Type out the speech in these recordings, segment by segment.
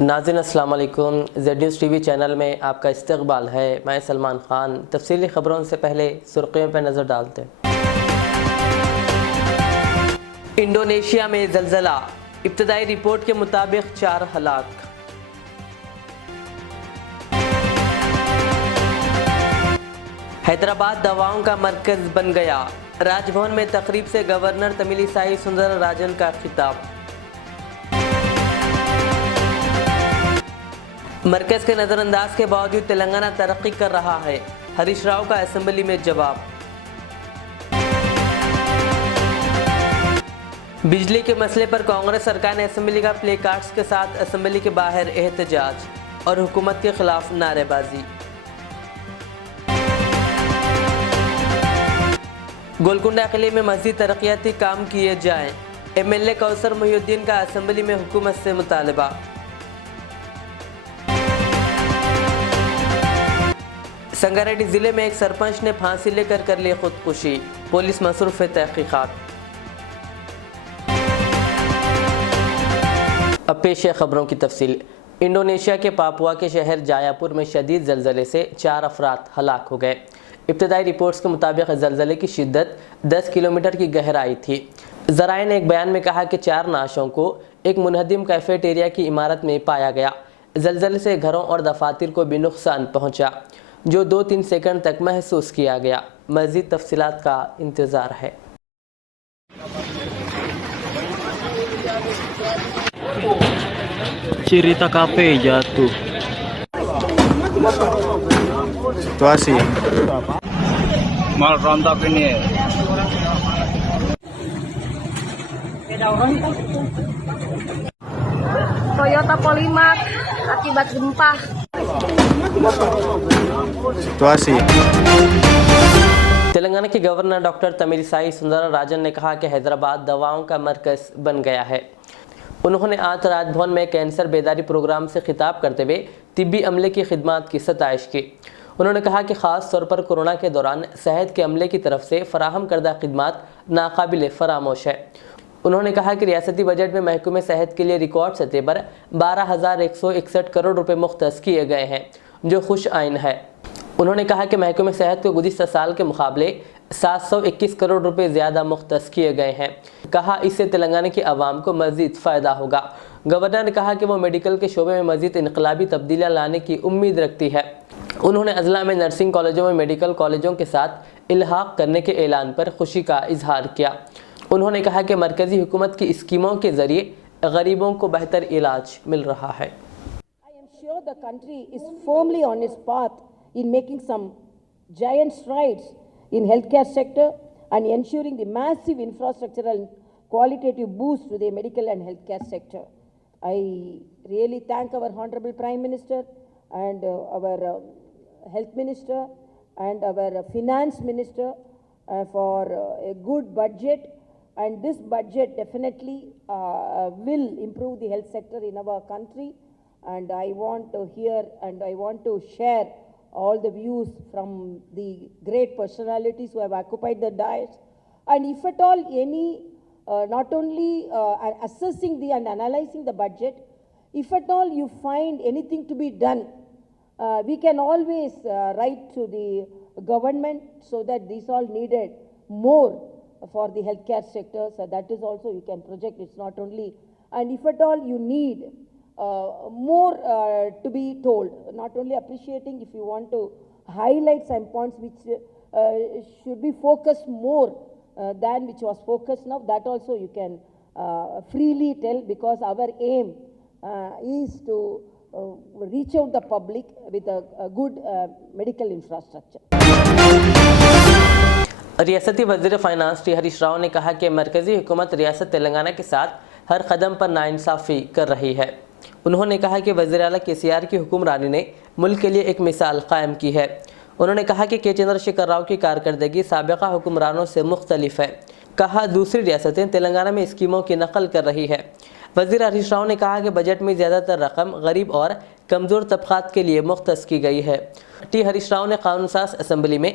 नाज़रीन अस्सलाम वालेकुम। ज़ेड न्यूज़ टीवी चैनल में आपका इस्तकबाल है। मैं सलमान ख़ान। तफसीली ख़बरों से पहले सुर्ख़ियों पर नज़र डालते हैं। इंडोनेशिया में ज़लज़ला, इब्तदाई रिपोर्ट के मुताबिक 4 हलाक। हैदराबाद दवाओं का मरकज़ बन गया, राजभवन में तकरीब से गवर्नर तमिलिसाई सुंदरराजन का खिताब। मरकज़ के नज़रअंदाज के बावजूद तेलंगाना तरक्की कर रहा है, हरीश राव का असेंबली में जवाब। बिजली के मसले पर कांग्रेस सरकार ने असेंबली का प्ले कार्ड्स के साथ असेंबली के बाहर एहतजाज और हुकूमत के खिलाफ नारेबाजी। गोलकुंडा किले में मज़ीद तरक्याती काम किए जाएं, MLA कौसर मोहिउद्दीन का असेंबली में हुकूमत से मुतालबा। संगारेड्डी जिले में एक सरपंच ने फांसी लेकर कर ली खुदकुशी, पुलिस मसरूफ है तहकीकात। अब पेश है खबरों की तफसील। इंडोनेशिया के पापुआ के शहर जायापुर में शदीद ज़लज़ले से 4 अफराद हलाक हो गए। इब्तदाई रिपोर्ट्स के मुताबिक ज़लज़ले की शिद्दत 10 किलोमीटर की गहराई थी। ज़राए ने एक बयान में कहा कि 4 नाशों को एक मुनहदिम कैफेटेरिया की इमारत में पाया गया। ज़लज़ले से घरों और दफातर को भी नुकसान पहुँचा, जो 2-3 सेकंड तक महसूस किया गया। मज़ीद तफसीलात का इंतज़ार है। Cerita kafe jatuh. Situasi Mal rontok ini. Toyota Polimak akibat gempa. situasi Telangana के गवर्नर डॉक्टर तमिलिसाई सुंदरराजन ने कहा कि हैदराबाद दवाओं का मरकज़ बन गया है। उन्होंने आज राजभवन में कैंसर बेदारी प्रोग्राम से खिताब करते हुए तिब्बी अमले की खिदमत की सताइश की। उन्होंने कहा कि ख़ास तौर पर कोरोना के दौरान सेहत के अमले की तरफ से फराहम करदा खिदमत नाकाबिल फरामोश है। उन्होंने कहा कि रियासती बजट में महकमे सेहत के लिए रिकॉर्ड सतह पर 12,161 करोड़ रुपए मुख्तस किए गए हैं, जो खुश आइन है। उन्होंने कहा कि महकमे सेहत को गुज़िश्ता साल के मुकाबले 721 करोड़ रुपए ज़्यादा मुख्तस किए गए हैं। कहा इससे तेलंगाना की आवाम को मज़ीद फ़ायदा होगा। गवर्नर ने कहा कि वो मेडिकल के शोबे में मज़ीद इनकलाबी तब्दीलियाँ लाने की उम्मीद रखती है। उन्होंने अजला में नर्सिंग कॉलेजों में मेडिकल कॉलेजों के साथ इल्हाक करने के ऐलान पर खुशी का इजहार किया। उन्होंने कहा कि मरकज़ी हुकूमत की स्कीमों के ज़रिए गरीबों को बेहतर इलाज मिल रहा है। I am sure the country is firmly on its path in making some giant strides in healthcare sector and ensuring the massive infrastructural qualitative boost to the medical and healthcare sector. I really thank our Honorable Prime Minister and our Health Minister and our Finance Minister for a good budget. And this budget definitely will improve the health sector in our country. And I want to hear and I want to share all the views from the great personalities who have occupied the dais. And if at all any, not only assessing the and analyzing the budget, if at all you find anything to be done, we can always write to the government so that these all needed more for the healthcare sector. So that is also you can project. It's not only, and if at all you need more to be told, not only appreciating, if you want to highlight some points which should be focused more than which was focused now, that also you can freely tell, because our aim is to reach out the public with a good medical infrastructure. रियासती वज़ीर finance T Harish Rao ने कहा कि मरकज़ी हुकूमत रियासत तेलंगाना के साथ हर कदम पर नाइंसाफ़ी कर रही है। उन्होंने कहा कि वज़ीर आला KCR की हुक्मरानी ने मुल्क के लिए एक मिसाल कायम की है। उन्होंने कहा कि चंद्रशेखर राव की कारकर्दगी साबिक़ा हुक्मरानों से मुख्तलिफ है। कहा दूसरी रियासतें तेलंगाना में स्कीमों की नकल कर रही है। वज़ीर हरीश राव ने कहा कि बजट में ज़्यादातर रकम गरीब और कमज़ोर तबक़ात के लिए मुख्तस की गई है। टी हरीश राव ने कानून साज़ असम्बली में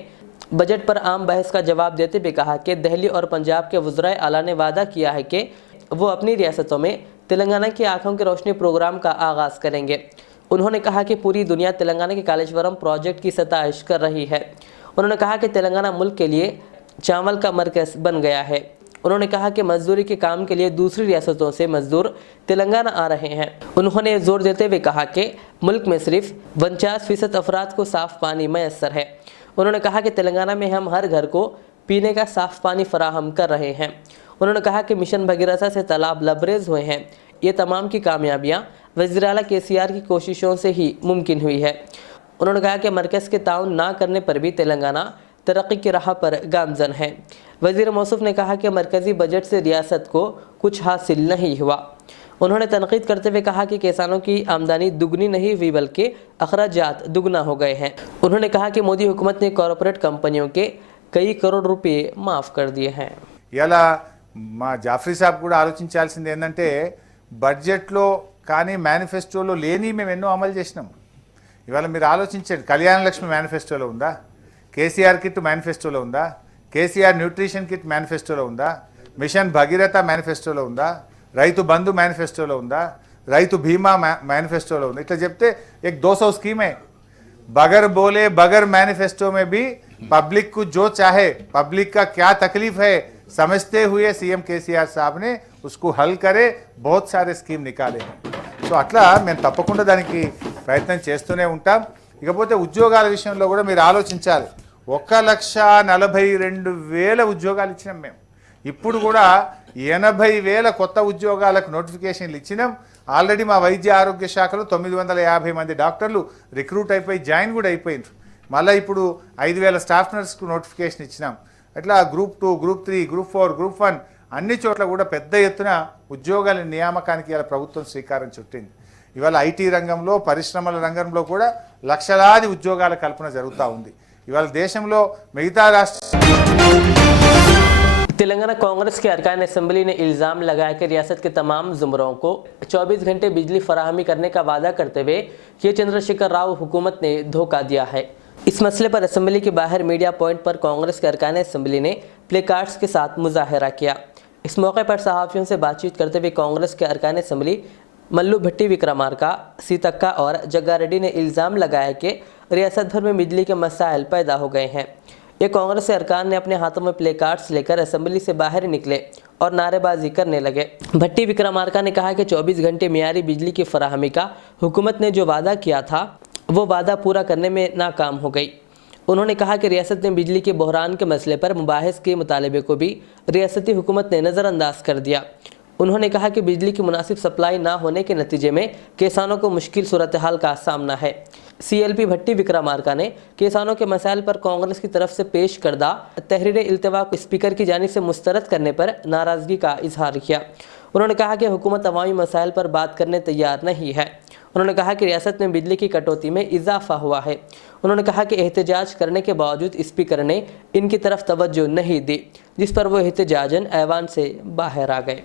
बजट पर आम बहस का जवाब देते हुए कहा कि दिल्ली और पंजाब के वज़राए आला ने वादा किया है कि वो अपनी रियासतों में तेलंगाना की आंखों की रोशनी प्रोग्राम का आगाज करेंगे। उन्होंने कहा कि पूरी दुनिया तेलंगाना के कालेश्वरम प्रोजेक्ट की सताइश कर रही है। उन्होंने कहा कि तेलंगाना मुल्क के लिए चावल का मरकज़ बन गया है। उन्होंने कहा कि मजदूरी के काम के लिए दूसरी रियासतों से मजदूर तेलंगाना आ रहे हैं। उन्होंने जोर देते हुए कहा कि मुल्क में सिर्फ 49% अफराद को साफ पानी मैसर है। उन्होंने कहा कि तेलंगाना में हम हर घर को पीने का साफ पानी फराहम कर रहे हैं। उन्होंने कहा कि मिशन भगीरथ से तालाब लबरेज हुए हैं। ये तमाम की कामयाबियाँ वज़ीर आला KCR की कोशिशों से ही मुमकिन हुई है। उन्होंने कहा कि मरकज़ के ताउन ना करने पर भी तेलंगाना तरक्की की राह पर गामजन है। वज़ीर मौसूफ ने कहा कि मरकज़ी बजट से रियासत को कुछ हासिल नहीं हुआ। उन्होंने तनकीद करते हुए कहा कि किसानों की आमदनी दुगनी नहीं हुई बल्कि अखराजात दुगना हो गए हैं। उन्होंने कहा कि मोदी हुकूमत ने कॉरपोरेट कंपनियों के कई करोड़ रुपए माफ़ कर दिए हैं। ఇలా మా జాఫ్రీ సాబ్ కూడా ఆలోచించాల్సింది ఏంటంటే బడ్జెట్లో కానీ మేనిఫెస్టోలో లేని మేము ఎన్నో అమలు చేసినాం. ఇవాళ మీరు ఆలోచించండి, కళ్యాణ లక్ష్మి మేనిఫెస్టోలో ఉందా, కేసీఆర్ కిట్ మేనిఫెస్టోలో ఉందా, కేసీఆర్ న్యూట్రిషన్ కిట్ మేనిఫెస్టోలో ఉందా, మిషన్ భగీరథ మేనిఫెస్టోలో ఉందా, రైతు బంధు మేనిఫెస్టోలో ఉందా, రైతు బీమా మేనిఫెస్టోలో ఉందా. ఇట్లా చెప్తే एक 200 स्कीम है. बगैर बोले बगैर मैनिफेस्टो में भी पब्लिक को जो चाहे, पब्लिक का क्या तकलीफ है समझते हुए सीएम केसीआर साहब ने उसको हल करे बहुत सारे स्कीम निकाले हैं. సో అట్లా మేము తప్పకుండా దానికి ప్రయత్నం చేస్తూనే ఉంటాం. ఇకపోతే ఉద్యోగాల విషయంలో కూడా మీరు ఆలోచించాలి. 1,42,000 ఉద్యోగాలు ఇచ్చినాం మేము. ఇప్పుడు కూడా 80,000 కొత్త ఉద్యోగాలకు నోటిఫికేషన్లు ఇచ్చినాం. ఆల్రెడీ మా వైద్య ఆరోగ్య శాఖలో 950 మంది డాక్టర్లు రిక్రూట్ అయిపోయి జాయిన్ కూడా అయిపోయినారు. మళ్ళీ ఇప్పుడు 5,000 స్టాఫ్ నర్స్కు నోటిఫికేషన్ ఇచ్చినాం. అట్లా గ్రూప్ 2, గ్రూప్ 3, గ్రూప్ 4, గ్రూప్ 1 అన్ని చోట్ల కూడా పెద్ద ఎత్తున ఉద్యోగాల నియామకానికి ఇలా ప్రభుత్వం శ్రీకారం చుట్టింది. ఇవాళ ఐటీ రంగంలో, పరిశ్రమల రంగంలో కూడా లక్షలాది ఉద్యోగాల కల్పన జరుగుతూ ఉంది. ఇవాళ దేశంలో మిగతా तेलंगाना कांग्रेस के अरकान असम्बली ने इल्ज़ाम लगाया कि रियासत के तमाम ज़ुमरों को 24 घंटे बिजली फराहमी करने का वादा करते हुए कि चंद्रशेखर राव हुकूमत ने धोखा दिया है। इस मसले पर असम्बली के बाहर मीडिया पॉइंट पर कांग्रेस के अरकान असम्बली ने प्ले कार्ड्स के साथ मुजाहरा किया। इस मौके पर सहाफ़ियों से बातचीत करते हुए कांग्रेस के अरकान असम्बली मल्लू भट्टी विक्रमार्का, सीतक्का और जग्गा रेड्डी ने इल्ज़ाम लगाया कि रियासत भर में बिजली के मसाइल पैदा हो गए हैं। ये कांग्रेस के अरकान ने अपने हाथों में प्ले कार्ड्स लेकर असम्बली से बाहर निकले और नारेबाजी करने लगे। भट्टी विक्रमार्का ने कहा कि 24 घंटे मियारी बिजली की फराहमी का हुकूमत ने जो वादा किया था वो वादा पूरा करने में नाकाम हो गई। उन्होंने कहा कि रियासत ने बिजली के बहरान के मसले पर मुबाहिस के मुतालबे को भी रियासती हुकूमत ने नज़रअंदाज कर दिया। उन्होंने कहा कि बिजली की मुनासिब सप्लाई ना होने के नतीजे में किसानों को मुश्किल सूरत हाल का सामना है। CLP भट्टी विक्रमार्का ने किसानों के मसाइल पर कांग्रेस की तरफ से पेश करदा तहरीर इल्तिवा को स्पीकर की जानिब से मुस्तरद करने पर नाराज़गी का इजहार किया। उन्होंने कहा कि हुकूमत अवामी मसाइल पर बात करने तैयार नहीं है। उन्होंने कहा कि रियासत में बिजली की कटौती में इजाफा हुआ है। उन्होंने कहा कि एहतजाज करने के बावजूद स्पीकर ने इनकी तरफ तवज्जो नहीं दी, जिस पर वो एहतजाजन ऐवान से बाहर आ गए।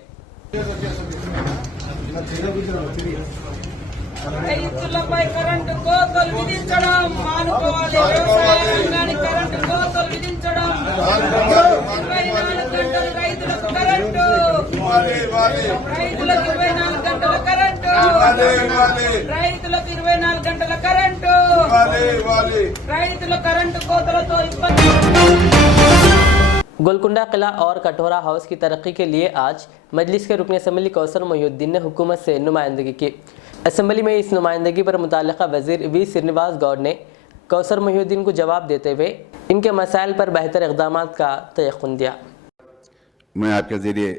రైతులపై కరెంటు కోతలు విధించడం మానుకోవాలి. వ్యవసాయ రంగానికి కరెంటు కోతలు విధించడం. 24 గంటలు రైతులకు కరెంటు. రైతులకు 24 గంటల కరెంటు. రైతులకు 24 గంటల కరెంటు. రైతుల కరెంటు కోతలతో ఇబ్బంది. गोलकुंडा किला और कटोरा हाउस की तरक्की के लिए आज मजलिस के रुकन असम्बली कौसर मोहिउद्दीन ने हुकूमत से नुमाइंदगी की। असम्बली में इस नुमाइंदगी पर मुताल्लिक़ा वज़ीर V श्रीनिवास गौड़ ने कौसर मोहिउद्दीन को जवाब देते हुए इनके मसाइल पर बेहतर इक़दाम का तयक़ुन दिया। मैं आपके ज़रिए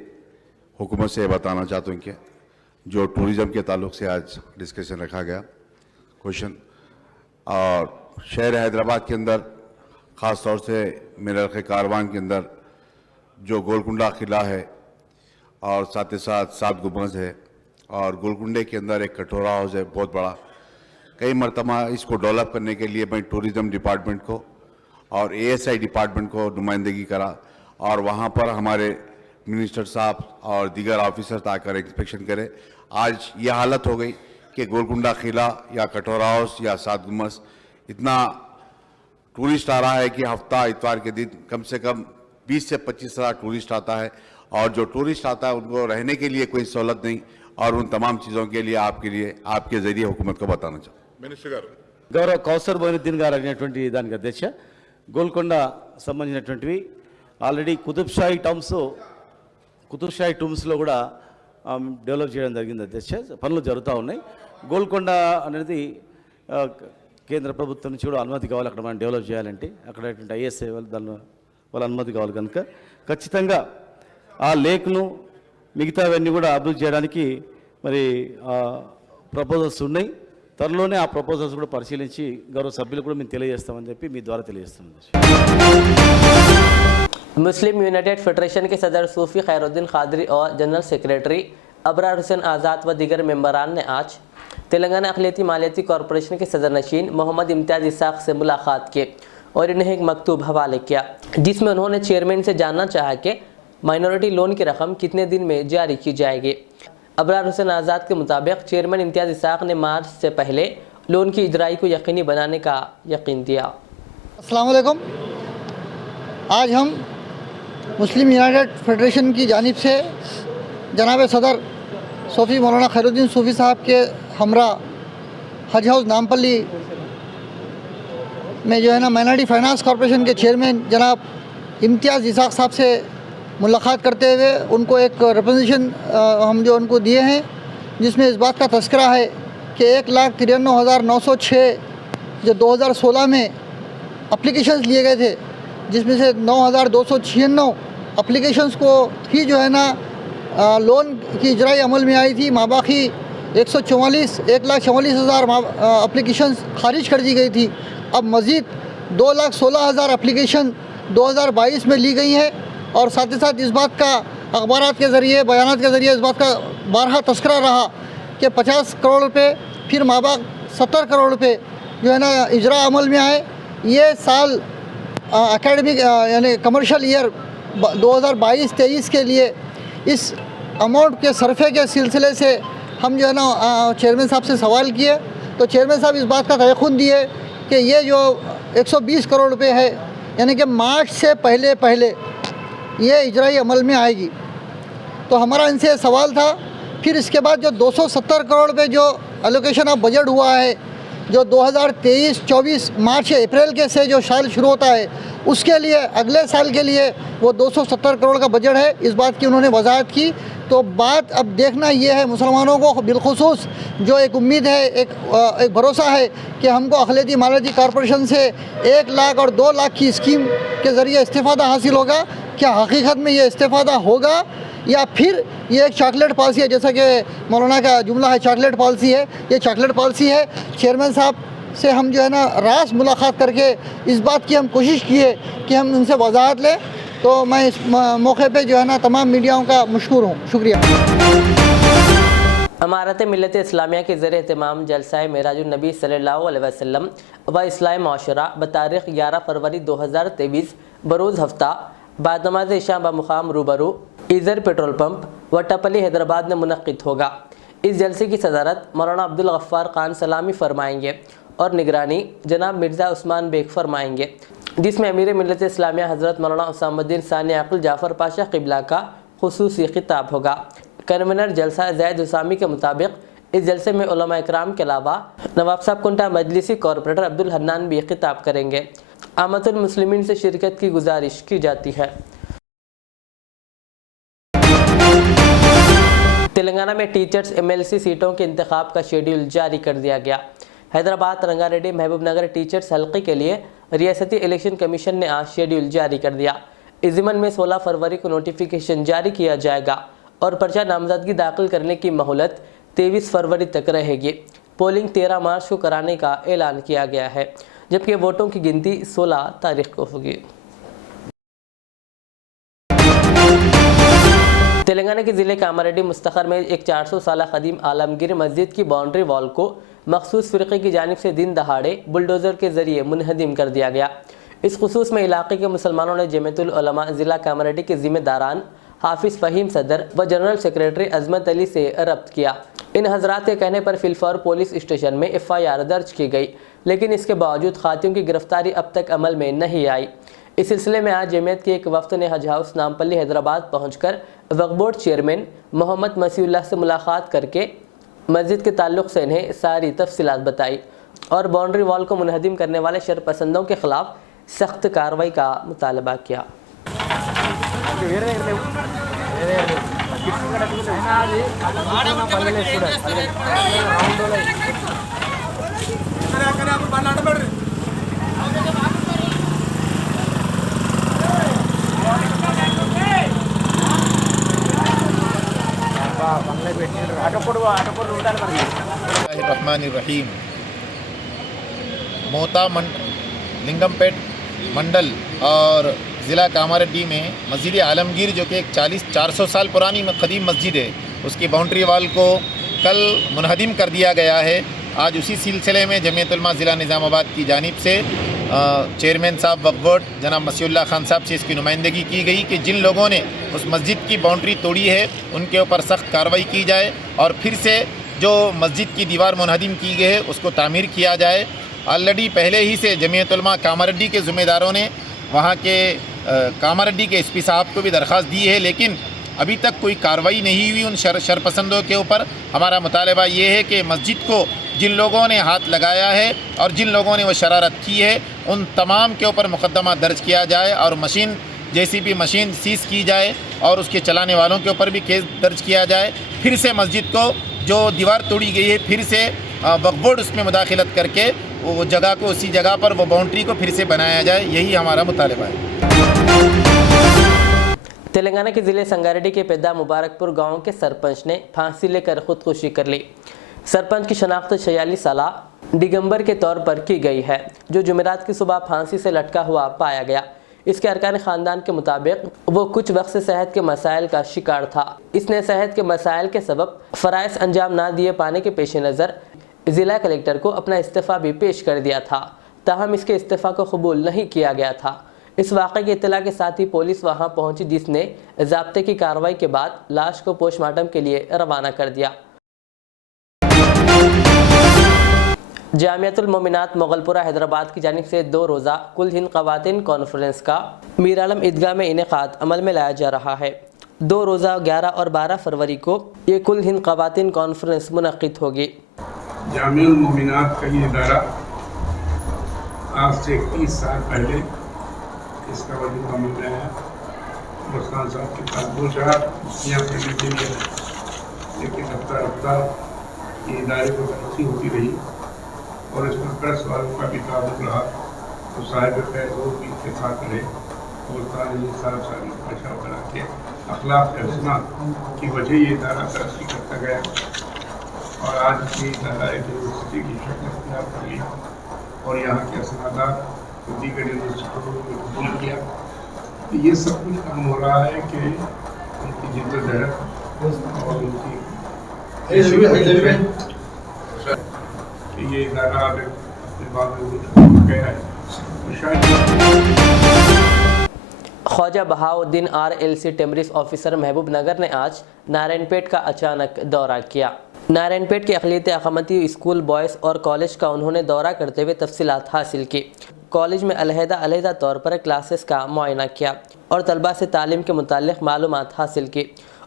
हुकूमत से बताना चाहता हूँ कि जो टूरिज़म के ताल्लुक़ से आज डिस्कशन रखा गया क्वेश्चन, और शहर हैदराबाद के अंदर ख़ास तौर से मिरर के कारवान के अंदर जो गोलकुंडा किला है और साथ ही साथ 7 गुंबद है, और गोलकुंडे के अंदर एक कटोरा हाउस है बहुत बड़ा। कई मरतबा इसको डेवलप करने के लिए मैं टूरिज़म डिपार्टमेंट को और ASI डिपार्टमेंट को नुमाइंदगी करा, और वहाँ पर हमारे मिनिस्टर साहब और दीगर ऑफिसर्स आकर इंस्पेक्शन करे। आज ये हालत हो गई कि गोलकुंडा किला या कटोरा हाउस या 7 गुंबद इतना टूरिस्ट आ रहा है कि हफ्ता इतवार के दिन कम से कम 20 से 25 हज़ार टूरिस्ट आता है, और जो टूरिस्ट आता है उनको रहने के लिए कोई सहूलत नहीं, और उन तमाम चीज़ों के लिए आपके ज़रिए हुकूमत को बताना चाहता हूँ। మినిస్టర్ గారు గౌరవ కౌసర్ మొయినుద్దీన్ గారు అడిగినటువంటి దానికి అధ్యక్ష, గోల్కొండ సంబంధించినటువంటివి ఆల్రెడీ కుతుబ్షాహి టూమ్స్లో కూడా డెవలప్ చేయడం జరిగింది అధ్యక్ష. పనులు జరుగుతూ ఉన్నాయి. గోల్కొండ అనేది కేంద్ర ప్రభుత్వం నుంచి కూడా అనుమతి కావాలి అక్కడ మనం డెవలప్ చేయాలంటే. అక్కడ ఐఎస్ఐ వాళ్ళ అనుమతి కావాలి కనుక ఖచ్చితంగా ఆ లేక్ను మిగతావన్నీ కూడా అభివృద్ధి చేయడానికి మరి ప్రపోజల్స్ ఉన్నాయి. త్వరలోనే ఆ ప్రపోజల్స్ కూడా పరిశీలించి గౌరవ సభ్యులు కూడా మేము తెలియజేస్తామని చెప్పి మీ ద్వారా తెలియజేస్తున్నాం. मुस्लिम यूनाइटेड फेडरेशन के सदर सूफी खैरुद्दीन खादरी और जनरल सेक्रेटरी अबरार हुसैन आज़ाद व दीगर मेंबरान ने आज तेलंगाना अक़लियती मालियाती कॉरपोरेशन के सदर नशीन मोहम्मद इम्तियाज़ इसाक से मुलाकात की और इन्हें एक मकतूब हवाले किया, जिसमें उन्होंने चेयरमैन से जानना चाहा कि माइनॉरिटी लोन की रकम कितने दिन में जारी की जाएगी। अबरार हुसैन आज़ाद के मुताबिक चेयरमैन इम्तियाज़ इसाक ने मार्च से पहले लोन की इजराई को यकीनी बनाने का यकीन दिया। अस्सलाम वालेकुम। आज हम मुस्लिम यूनाइटेड फेडरेशन की जानिब से जनाब सदर सूफ़ी मौलाना खैरुद्दीन सूफ़ी साहब के हमरा हज हाउस नामपल्ली में जो है ना माइनॉरिटी फाइनेंस कॉरपोरेशन के चेयरमैन जनाब इम्तियाज़ इसाक साहब से मुलाकात करते हुए उनको एक रिप्रेजेंटेशन हम जो उनको दिए हैं, जिसमें इस बात का तस्करा है कि 1,93,906 जो 2016 में एप्लीकेशंस लिए गए थे, जिसमें से 9,296 एप्लीकेशंस को ही जो है ना लोन की इजराई अमल में आई थी। माबाकी 1,44,00,44,000 एप्लीकेशंस खारिज कर दी गई थी। अब मज़ीद 2,16,000 एप्लीकेशन 2022 में ली गई हैं और साथ ही साथ इस बात का अखबारात के ज़रिए बयानात के ज़रिए इस बात का बारहा तस्करा रहा कि 50 करोड़ रुपये फिर माबाक 70 करोड़ रुपये जो है ना इजरा अमल में आए। ये साल एकेडमिक यानी कमर्शियल ईयर 2022-23 के लिए इस अमाउंट के सरफे के सिलसिले से हम जो है ना चेयरमैन साहब से सवाल किए, तो चेयरमैन साहब इस बात का तयक़ुन दिए कि ये जो 120 करोड़ रुपए है यानी कि मार्च से पहले ये इजराई अमल में आएगी। तो हमारा इनसे सवाल था। फिर इसके बाद जो 270 करोड़ रुपये जो एलोकेशन ऑफ बजट हुआ है, जो 2023-24 मार्च या अप्रैल के से जो साल शुरू होता है, उसके लिए अगले साल के लिए वो 270 करोड़ का बजट है। इस बात की उन्होंने वजाहत की। तो बात अब देखना ये है, मुसलमानों को बिलखुसूस जो एक उम्मीद है, एक भरोसा है कि हमको अक़लियती मालियाती कॉरपोरेशन से 1 लाख और 2 लाख की स्कीम के ज़रिए इस्तेफ़ादा हासिल होगा। क्या हकीकत में ये इस्तेफ़ादा होगा या फिर ये एक चॉकलेट पॉलिसी है, जैसा कि मौलाना का जुमला है चॉकलेट पॉलिसी है, ये चॉकलेट पॉलिसी है। चेयरमैन साहब से हम जो है ना रास मुलाकात करके इस बात की हम कोशिश की है कि हम उनसे वजाहत लें। तो मैं इस मौके पे जो है ना तमाम मीडियाओं का मशकूर हूँ। शुक्रिया। अमारत मिलत इस्लामिया के ज़रिए एहतमाम जलसा मेराजुन्नबी सल्लल्लाहु अलैहि वसल्लम व इस्लाम माशरा बतारीख़ 11 फरवरी 2023 बरोज़ हफ्ता बाद नमाज इशा बमुकाम रूबरू इज़र पेट्रोल पंप वट्टापल्ली हैदराबाद में मुनक़्क़िद होगा। इस जलसे की सदारत मौलाना अब्दुल गफ्फार खान सलामी फरमाएंगे और निगरानी जनाब मिर्ज़ा उस्मान बेग फरमाएंगे, जिसमें अमीर मिलत इस्लामिया हज़रत मौलाना उसामुद्दीन सानी अक़ल जाफ़र पाशा क़िबला का ख़ुसूसी ख़िताब होगा। कन्वीनर जलसा ज़ैद हुसामी के मुताबिक इस जलसे में उलमा इकराम के अलावा नवाब साहब कुंटा मजलिसी कॉरपोरेटर अब्दुल हन्नान भी ख़िताब करेंगे। आमतुल मुस्लिमीन से शिरकत की गुजारिश की जाती है। तेलंगाना में टीचर्स MLC सीटों के इंतखाब का शेड्यूल जारी कर दिया गया। हैदराबाद रंगारेड्डी महबूब नगर टीचर्स हल्के के लिए रियासती इलेक्शन कमीशन ने आज शेड्यूल जारी कर दिया। इस ज़िमन में 16 फरवरी को नोटिफिकेशन जारी किया जाएगा और पर्चा नामजदगी दाखिल करने की मोहलत 23 फरवरी तक रहेगी। पोलिंग 13 मार्च को कराने का ऐलान किया गया है, जबकि वोटों की गिनती 16 तारीख को होगी। तेलंगाना के ज़िले कामारेड्डी मुस्तखर में एक 400 साल कदीम आलमगीर मस्जिद की बाउंड्री वॉल को मखसूस फ़िरक़े की जानिब से दिन दहाड़े बुलडोज़र के ज़रिए मुनहदिम कर दिया गया। इस खुसूस में इलाके के मुसलमानों ने जमीयतुल उलमा ज़िला कामारेड्डी के ज़िम्मेदारान हाफिज़ फ़हीम सदर व जनरल सेक्रेटरी अज़मत अली से रब्त किया। इन हज़रात के कहने पर फिलफौर पुलिस स्टेशन में FIR दर्ज की गई, लेकिन इसके बावजूद खातियों की गिरफ्तारी अब तक अमल में नहीं आई। इस सिलसिले में आज जमीयत के एक वफ्द ने हज हाउस नामपल्ली हैदराबाद पहुंचकर वक्फ बोर्ड चेयरमैन मोहम्मद मसीहुल्लाह से मुलाकात करके मस्जिद के ताल्लुक़ से इन्हें सारी तफसीलात बताई और बाउंड्री वॉल को मुनहदिम करने वाले शरपसंदों के खिलाफ सख्त कार्रवाई का मुतालबा किया। रहमानिर्रहीम। मोता लिंगमपेट मंडल और ज़िला कामारेड्डी में मस्जिद आलमगीर जो कि एक 400 साल पुरानी कदीम मस्जिद है, उसकी बाउंड्री वाल को कल मुनहदिम कर दिया गया है। आज उसी सिलसिले में जमीयत उलमा ज़िला निज़ामाबाद की जानिब से चेयरमैन साहब वक्फ बोर्ड जनाब मसीहुल्लाह खान साहब से इसकी नुमाइंदगी की गई कि जिन लोगों ने उस मस्जिद की बाउंड्री तोड़ी है उनके ऊपर सख्त कार्रवाई की जाए और फिर से जो मस्जिद की दीवार मुनहदिम की गई है उसको तामीर किया जाए। ऑलरेडी पहले ही से जमीयत उलमा कामारेड्डी के ज़िम्मेदारों ने वहाँ के कामारेड्डी के एसपी साहब को भी दरख्वास्त दी है, लेकिन अभी तक कोई कार्रवाई नहीं हुई उन शरपसंदों के ऊपर। हमारा मुतालबा ये है कि मस्जिद को जिन लोगों ने हाथ लगाया है और जिन लोगों ने वो शरारत की है उन तमाम के ऊपर मुकदमा दर्ज किया जाए और मशीन JCB मशीन सीज़ की जाए और उसके चलाने वालों के ऊपर भी केस दर्ज किया जाए। फिर से मस्जिद को जो दीवार तोड़ी गई है फिर से वक्फ बोर्ड उसमें मुदाखलत करके वो जगह को उसी जगह पर वो बाउंड्री को फिर से बनाया जाए, यही हमारा मुतालबा है। तेलंगाना के ज़िले संगारेड्डी के पेद्दा मुबारकपुर गांव के सरपंच ने फांसी लेकर खुदकुशी कर ली। सरपंच की शनाख्त 46 साल दिगंबर के तौर पर की गई है, जो जुमेरात की सुबह फांसी से लटका हुआ पाया गया। इसके अरकान ख़ानदान के मुताबिक वो कुछ वक्त से सेहत के मसाइल का शिकार था। इसने सेहत के मसाइल के सबब फ़राइज़ अंजाम ना दिए पाने के पेश नज़र ज़िला कलेक्टर को अपना इस्तीफ़ा भी पेश कर दिया था, ताहम इसके इस्तीफ़ा को कबूल नहीं किया गया था। इस वाक़े की इत्तला के साथ ही पुलिस वहां पहुंची, जिसने ज़ाब्ते की कार्रवाई के बाद लाश को पोस्टमार्टम के लिए रवाना कर दिया। जामियातुल मोमिनात मोगलपुरा हैदराबाद की जानिब से 2 रोज़ा कुल हिंद ख़वातीन कॉन्फ्रेंस का मीर आलम ईदगाह में इनेकाद अमल में लाया जा रहा है। 2 रोज़ा 11 और 12 फरवरी को ये कुल हिंद ख़वातीन कॉन्फ्रेंस मुनक़्क़िद होगी। जामियातुल मोमिनात का ये इदारा आज से 31 साल पहले इसका वजूद अमल में आया। मुस्तान साहब के पास 2 शहर यहाँ करने के लिए, लेकिन रफ्ता रफ्ता ये इदारे को तरक्की होती रही और इसमें प्रेस वालों का भी ताल्लुक रहा, तो साहिब खैर वो भी इत्तेफाक रहे। मुल्तान साहब सारी भाषा बना के अखलाक हसना की वजह ये इदारा तरक्की करता गया और आज ये इदारा एक यूनिवर्सिटी की शक्ल इख्तियार कर लिया और यहाँ के असनादात दीगर यूनिवर्सिटियों में कबूल किया। तो ये सब कुछ काम हो रहा है कि उनकी जिद्दोजहद और उनकी ये इदारा अपने बाद में गया है। ख्वाजा बहाउद्दीन RLC टेमरिस ऑफिसर महबूब नगर ने आज नारायणपेट का अचानक दौरा किया। नारायणपेट के अक़लियत अक़ामती स्कूल बॉयज़ और कॉलेज का उन्होंने दौरा करते हुए तफसीलात हासिल की। कॉलेज में अलहदा तौर पर क्लासेस का मुआयना किया और तलबा से तालीम के मुताल्लिक़ मालूमात हासिल की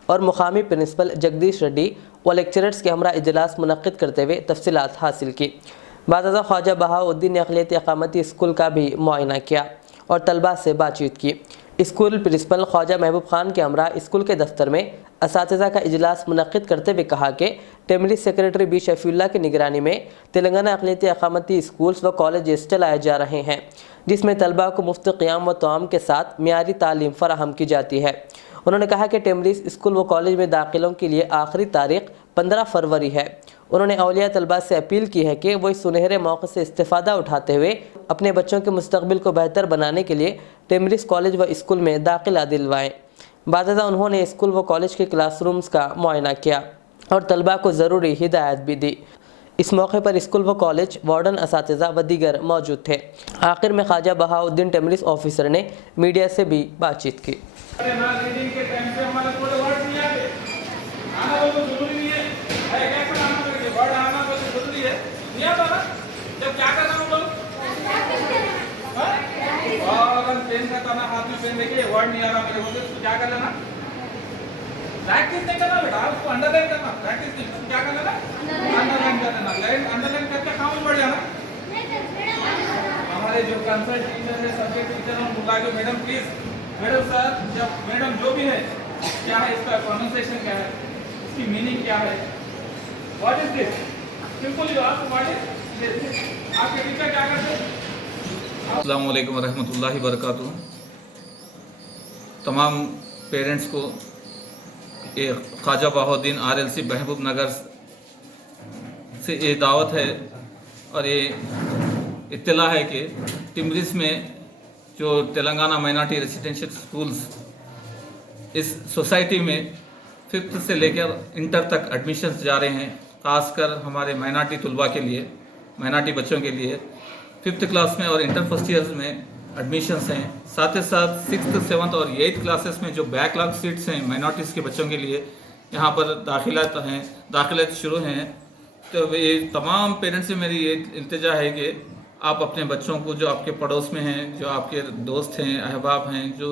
और मुकामी प्रिंसिपल जगदीश रेड्डी व लेक्चरर्स के हमरा इजलास मुनक़्क़िद करते हुए तफसीलात हासिल की। बाज़ ख्वाजा बहाउद्दीन ने अक़लियत अक़ामती स्कूल का भी मुआयना किया और तलबा से बातचीत की। स्कूल प्रिंसिपल ख्वाजा महबूब खान के हमरा स्कूल के दफ्तर में असातिज़ा का इजलास मुनक़्क़िद करते हुए कहा कि टेमरिस सेक्रेटरी बी शफ़ीउल्लाह की निगरानी में तेलंगाना अक़लियत अक़ामती स्कूल्स व कॉलेजेस चलाए जा रहे हैं, जिसमें तलबा को मुफ्त क़ियाम व तआम के साथ मियारी तालीम फ़राहम की जाती है। उन्होंने कहा कि टेमरिस स्कूल व कॉलेज में दाखिलों के लिए आखिरी तारीख़ 15 फरवरी है। उन्होंने औलिया तलबा से अपील की है कि वो इस सुनहरे मौके से इस्तेफ़ादा उठाते हुए अपने बच्चों के मुस्तक़बिल को बेहतर बनाने के लिए टेमरिस कॉलेज व स्कूल में दाखिला दिलवाएँ। बाज़ उन्होंने स्कूल व कॉलेज के क्लासरूम्स का मुआयना किया और तलबा को ज़रूरी हिदायत भी दी। इस मौके पर स्कूल व कॉलेज वार्डन असातिज़ा व दीगर मौजूद थे। आखिर में ख्वाजा बहाउद्दीन टेमरिस ऑफिसर ने मीडिया से भी बातचीत की। पेन का वर्ड नहीं आ रहा मेरे को, तो क्या कर लेना, प्रैक्टिस नहीं करना बेटा, उसको अंडरलाइन करना, प्रैक्टिस नहीं, उसको क्या कर लेना, अंडरलाइन कर देना, अंडरलाइन करके काम बढ़ जाना। हमारे जो कंसल्ट टीचर है, सब्जेक्ट टीचर हैं, बुला के मैडम प्लीज, मैडम सर, जब मैडम जो भी है, क्या है इसका प्रोनाउंसिएशन, क्या है इसकी मीनिंग, क्या है, व्हाट इज दिस, सिंपली आप व्हाट इज दिस, आपके टीचर क्या करते हैं। अस्सलाम वालेकुम रहमतुल्लाहि वबरकातुहू। तमाम पेरेंट्स को ये ख्वाजा बहाउद्दीन RLC महबूब नगर से ये दावत है और ये इत्तला है कि टिमरिस में जो तेलंगाना माइनॉरिटी रेसिडेंशियल स्कूल्स, इस सोसाइटी में 5th से लेकर इंटर तक एडमिशन्स जा रहे हैं, ख़ासकर हमारे माइनॉरिटी तलबा के लिए, माइनॉरिटी बच्चों के लिए 5th क्लास में और इंटर फर्स्ट ईयर्स में एडमिशन्स हैं। साथ ही साथ 6th, 7th और 8th क्लासेस में जो बैकलॉग सीट्स हैं माइनॉरिटीज़ के बच्चों के लिए, यहाँ पर दाखिलात शुरू हैं। तो ये तमाम पेरेंट्स से मेरी ये इल्तिजा है कि आप अपने बच्चों को, जो आपके पड़ोस में हैं, जो आपके दोस्त हैं, अहबाब हैं, जो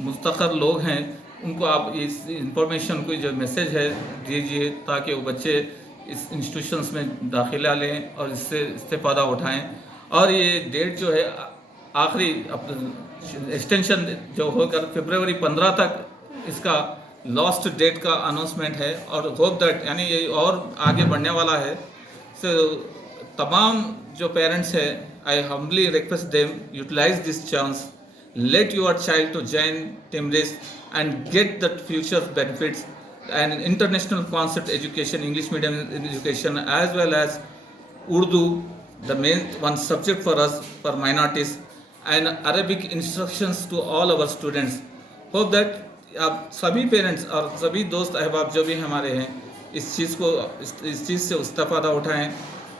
मुस्तक़र लोग हैं, उनको आप इस इंफॉर्मेशन को, जो मैसेज है, दीजिए ताकि वो बच्चे इस इंस्टीट्यूशंस में दाखिला लें और इससे इस्तेफ़ादा उठाएं। और ये डेट जो है आखिरी एक्सटेंशन जो होकर फरवरी 15 तक इसका लास्ट डेट का अनाउंसमेंट है और होप दैट यानी ये और आगे बढ़ने वाला है। सो तमाम जो पेरेंट्स हैं, I humbly request them utilize this chance, let your child to join Timris and get that future benefits and international concept education, English medium education, as well as Urdu, the main one subject for us for minorities, and Arabic instructions to all our students. Hope that आप सभी parents और सभी दोस्त अहबाब जो भी हमारे हैं इस चीज़ से इस्तेफ़ादा उठाएं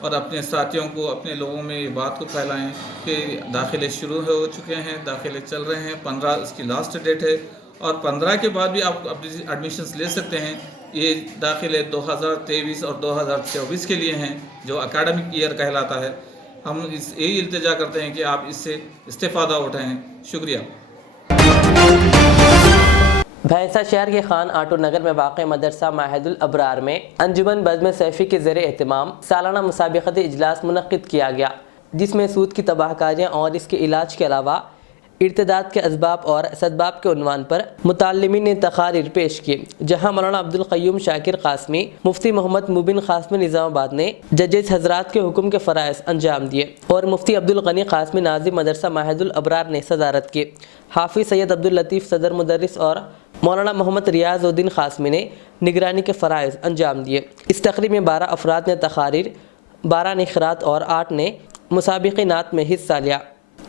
और अपने साथियों को, अपने लोगों में ये बात को फैलाएं कि दाखिले शुरू हो चुके हैं, दाखिले चल रहे हैं, 15 इसकी लास्ट डेट है और 15 के बाद भी आप अपनी एडमिशन्स ले सकते हैं। ये दाखिले 2023 और 2024 के लिए हैं, जो एकेडमिक ईयर कहलाता है। हम यही इल्तिजा करते हैं कि आप इससे इस्तेफ़ादा उठाएं। शुक्रिया। भैंसा शहर के खान आटो नगर में वाक़ मदरसा माहिदुल अबरार में अंजुमन बज़्म सैफ़ी के ज़ेर एहतमाम सालाना मुसाबिक़ती इजलास मुनक़्क़िद किया गया, जिसमें सूद की तबाहकारियाँ और इसके इलाज के अलावा इर्तिदाद के असबाब और सदबाब के उन्वान पर मुताल्लिमीन ने तक़ारीर पेश की, जहाँ मौलाना अब्दुल क़य्यूम शाकिर क़ासमी, मुफ्ती मोहम्मद मुबिन क़ासमी निज़ामाबाद ने जजेस हज़रात के हुक्म के फ़राइज़ अंजाम दिए और मुफ्ती अब्दुल गनी क़ासमी नाज़िम मदरसा माहिदुल अबरार ने सदारत की। हाफिज़ सैयद अब्दुल लतीफ़ सदर मुदर्रिस और मौलाना मोहम्मद रियाज़ुद्दीन क़ासमी ने निगरानी के फ़राइज़ अंजाम दिए। इस तक़रीब में 12 अफराद ने तक़ारीर, 12 ने क़िरात और 8 ने मुसाबिक़ी नात में हिस्सा लिया।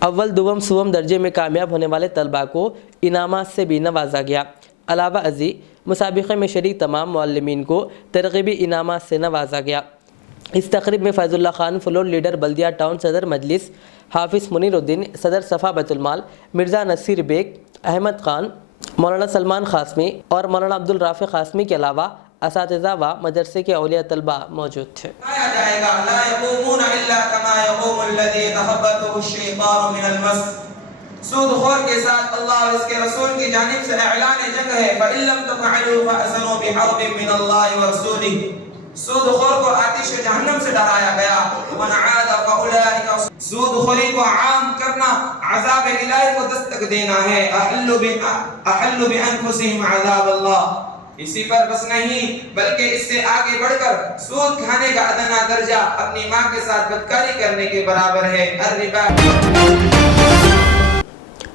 अव्वल, दुवम, सुवम दर्जे में कामयाब होने वाले तलबा को इनामात से भी नवाजा गया। अलावा अज़ी मुसाबिक़े में शरीक तमाम मुअल्लिमीन को तरग़ीबी इनामात से नवाजा गया। इस तक़रीब में फ़ैज़ुल्लाह खान फ्लोर लीडर बल्दिया टाउन सदर मजलिस, हाफिज़ मुनीरुद्दीन सदर सफ़ा बैतुलमाल, मिर्ज़ा नसीर बेग, अहमद खान, मौलाना सलमान क़ासमी और मौलाना अब्दुल राफ़ी क़ासमी के अलावा असातिज़ा व मदरसे के औलिया तलबा मौजूद थे। सूदखोर के साथ अल्लाह और इसके रसूल की जानिब से ऐलान जंग है। फ़इल्लम तफ़अलू फ़अज़नु बिहर्बिन मिनल्लाहि व रसूलिही। सूदखोर को आतिश जहन्नम से डराया गया। मन आद फ़उलाइका, सूदखोरी को आम करना अज़ाब इलाही को दस्तक देना है। अहल्लु बिअनफुसिहिम अज़ाब अल्लाह। इसी पर बस नहीं बल्कि इससे आगे बढ़कर सूद खाने का अदना दर्जा अपनी माँ के साथ बदकारी करने के बराबर है। अर्रिबा।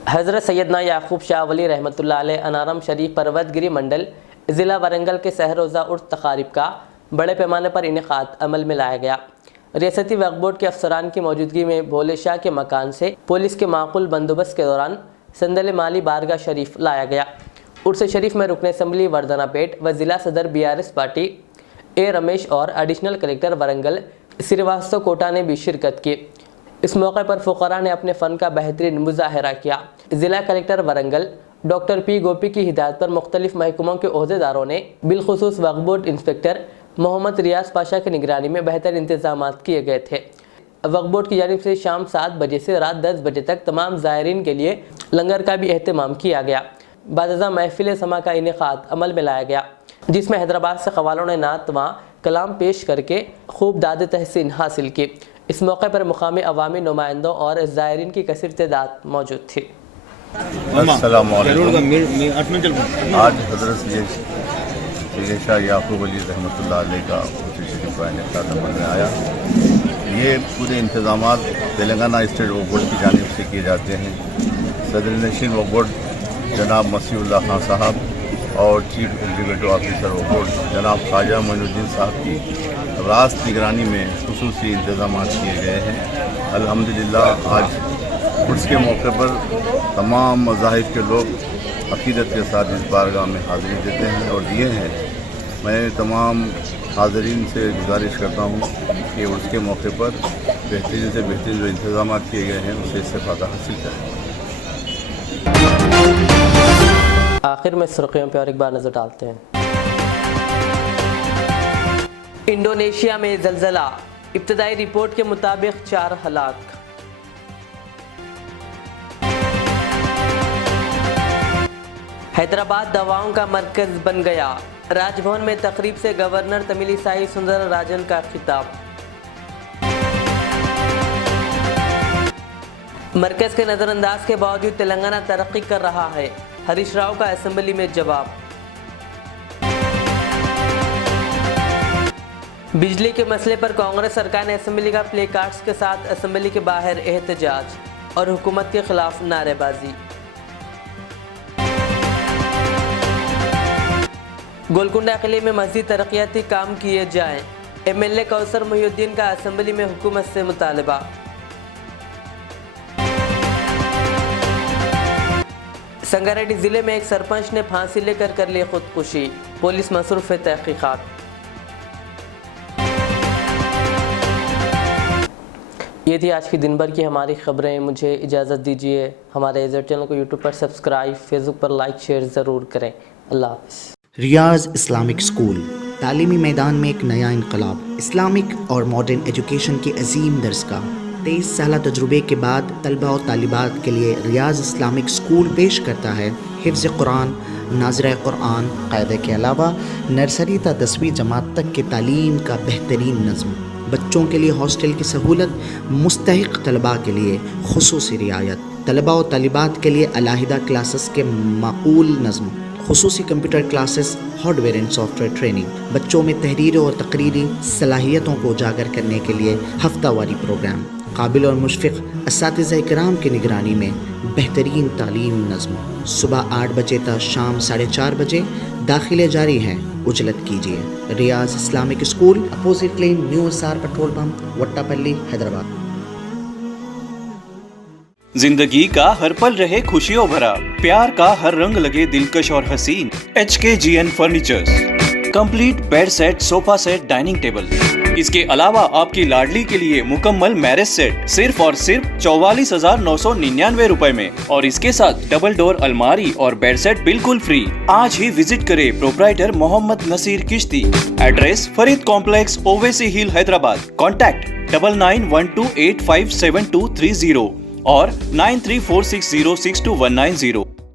हज़रत सैयदना याकूब शाह वली रहमतुल्लाह अलैह अनारम शरीफ पर्वतगिरी मंडल ज़िला वारंगल के सहर रोज़ा उर्स तक़ारीब का बड़े पैमाने पर इनेकाद अमल में लाया गया। रियासती वक्फ बोर्ड के अफसरान की मौजूदगी में भोले शाह के मकान से पुलिस के माकूल बंदोबस्त के दौरान संदल माली बारगाह शरीफ लाया गया। उर्स शरीफ में रुकन असम्बली वर्धना पेट व ज़िला सदर BRS पार्टी ए रमेश और एडिशनल कलेक्टर वरंगल श्रीवास्तव कोटा ने भी शिरकत की। इस मौके पर फ़ुक़रा ने अपने फ़न का बेहतरीन मुज़ाहरा किया। ज़िला कलेक्टर वरंगल डॉक्टर P गोपी की हिदायत पर मुख्तलिफ़ महकमों के ओहदेदारों ने बिलखुसूस वक्फ बोर्ड इंस्पेक्टर मोहम्मद रियाज पाशा की निगरानी में बेहतर इंतज़ामात किए गए थे। वक्फ बोर्ड की जानिब से शाम 7 बजे से रात 10 बजे तक तमाम ज़ायरीन के लिए लंगर का भी एहतमाम किया गया। बाद अज़ां महफिल समा का इनेकाद अमल में लाया गया, जिसमें हैदराबाद से क़वालों ने नात व कलाम पेश करके खूब दाद तहसीन हासिल की। इस मौके पर मुकामी अवामी नुमाइंदों और ज़ायरीन की कसीर तादाद मौजूद थी। आज हज़रत शाह याकूब अली रहमतुल्लाह अलैह का अमल में आया। ये पूरे इंतज़ामात तेलंगाना स्टेट वक्फ बोर्ड की जानिब से किए जाते हैं। सदर नशीन वक्फ बोर्ड जनाब मसीहुल्लाह खान साहब और चीफ एग्जीक्यूटिव ऑफिसर वक्फ बोर्ड जनाब ख्वाजा मोइनुद्दीन साहब की रास्त निगरानी में खुसूसी इंतज़ामात किए गए हैं। अल्हम्दुलिल्लाह आज उर्स के मौके पर तमाम मज़ाहिब के लोग अक़ीदत के साथ इस बारगाह में हाज़िरी देते हैं और दिए हैं। मैं तमाम हाज़रीन से गुजारिश करता हूँ कि उर्स के मौके पर बेहतरीन से बेहतरीन जो इंतज़ामात किए गए हैं उससे इस्तेफ़ादा हासिल करें। आखिर में सुर्खियों पर और एक बार नज़र डालते हैं। इंडोनेशिया में ज़लज़ला, इब्तदाई रिपोर्ट के मुताबिक 4 हलाक। हैदराबाद दवाओं का मरकज़ बन गया, राजभवन में तकरीब से गवर्नर तमिलिसाई सुंदरराजन का खिताब। मरकज़ के नज़रअंदाज के बावजूद तेलंगाना तरक्की कर रहा है, हरीश राव का असेंबली में जवाब। बिजली के मसले पर कांग्रेस सरकार ने असेंबली का प्ले कार्ड्स के साथ असेंबली के बाहर एहतजाज और हुकूमत के खिलाफ नारेबाजी। गोलकुंडा किले में मज़ीद तरक्याती काम किए जाएं, MLA कौसर मुहिउद्दीन का असेंबली में हुकूमत से मुतालबा। संगारेड्डी ज़िले में एक सरपंच ने फांसी लेकर कर ली खुदकुशी, पुलिस मसरूफ़ है तहक़ीक़ात। ये थी आज की दिन भर की हमारी खबरें। मुझे इजाज़त दीजिए। हमारे इज़ चैनल को यूट्यूब पर सब्सक्राइब, फेसबुक पर लाइक शेयर ज़रूर करें। अल्लाह हाफ़िज़। रियाज इस्लामिक स्कूल तालीमी मैदान में एक नया इनकलाब। इस्लामिक और मॉडर्न एजुकेशन की अजीम दरसगाह। 23 साल तजुर्बे के बाद तलबा और तालिबात के लिए रियाज इस्लामिक स्कूल पेश करता है हिफ्ज़ कुरान, नाज़िरा कुरान क़ायदे के अलावा नर्सरी ta 10वीं जमात तक की तालीम का बेहतरीन नज़्म। बच्चों के लिए हॉस्टल की सहूलत, मुस्तहिक़ तलबा के लिए खुसूसी रियायत, तलबा और तालिबात के लिए अलहदा क्लासेस के माकूल नज़्म, खुसूसी computer classes, hardware and software training. बच्चों में तहरीरी और तकरीरी सलाहियतों को उजागर करने के लिए हफ्तावारी प्रोग्राम। काबिल और मुशफ़िक़ असातिज़ा इकराम की निगरानी में बेहतरीन तालीम नज़्म। सुबह 8 बजे तक शाम 4:30 बजे दाखिले जारी हैं, उजलत कीजिए। Riyaz Islamic school, opposite lane, new SR petrol pump, Vattapalli, Hyderabad. जिंदगी का हर पल रहे खुशियों भरा, प्यार का हर रंग लगे दिलकश और हसीन। HKGN furnitures, complete bed set, sofa set, dining table. इसके अलावा आपकी लाडली के लिए मुकम्मल मैरिज सेट सिर्फ और सिर्फ 44,999 रुपए में, और इसके साथ डबल डोर अलमारी और बेड सेट बिल्कुल फ्री। आज ही विजिट करें प्रोप्राइटर मोहम्मद नसीर किश्ती। एड्रेस फरीद कॉम्प्लेक्स, ओवैसी हिल, हैदराबाद। कॉन्टैक्ट 9912857230 और 9346062190।